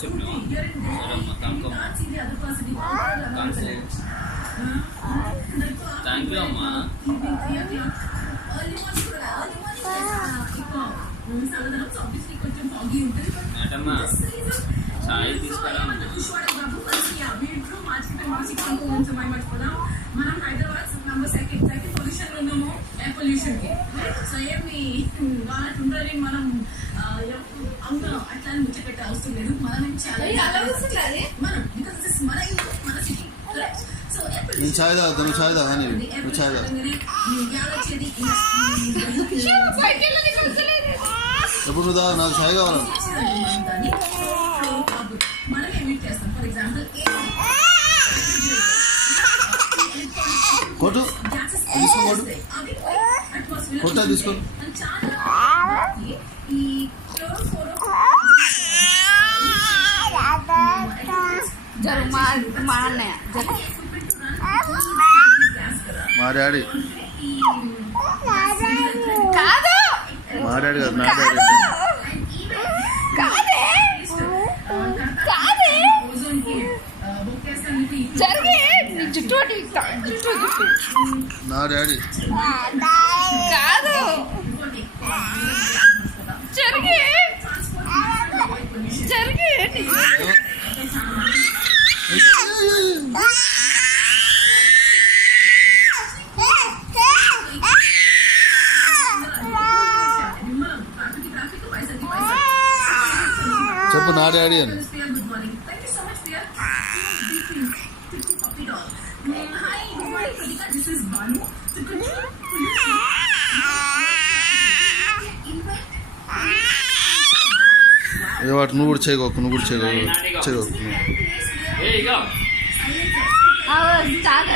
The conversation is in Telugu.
చెప్పు థ్యాంక్ యూ అమ్మా. మేడమ్మా చాయ్ తీసుకురా. మనం హైదరాబాద్ నంబర్ సెకండ్ పొల్యూషన్ లో ఉన్నాము. ఎయిర్ పొల్యూషన్ కి సో ఏమి వాళ్ళకి ఉండాలి. మనం అవునా అట్లా ముచ్చట పెట్టే అవసరం లేదు. మనం మనం బికాస్ మన మన సిటీ. నేను చాయ్ తాగుతా, నువ్వు చాయ్ తాగా, నువ్వు చాయ్ తాగు. ఎప్పుడు నువ్వు తాగు, నాకు చాయ్ కావాలి. మనం ఏమి చేస్తాం ఫర్ ఎగ్జాంపుల్ కొట్టు తీసుకో, కొట్టు తీసుకో. మా డాడీ కాదు, మా డాడీ కాదు, నా డాడీ. నా డాడీ కాదు, జరిగి చెప్పు నా డాడీ అని. ఏ వాటి నువ్వు కూడా చేయకోకు, నువ్వు కూడా చేయకోకు. తాత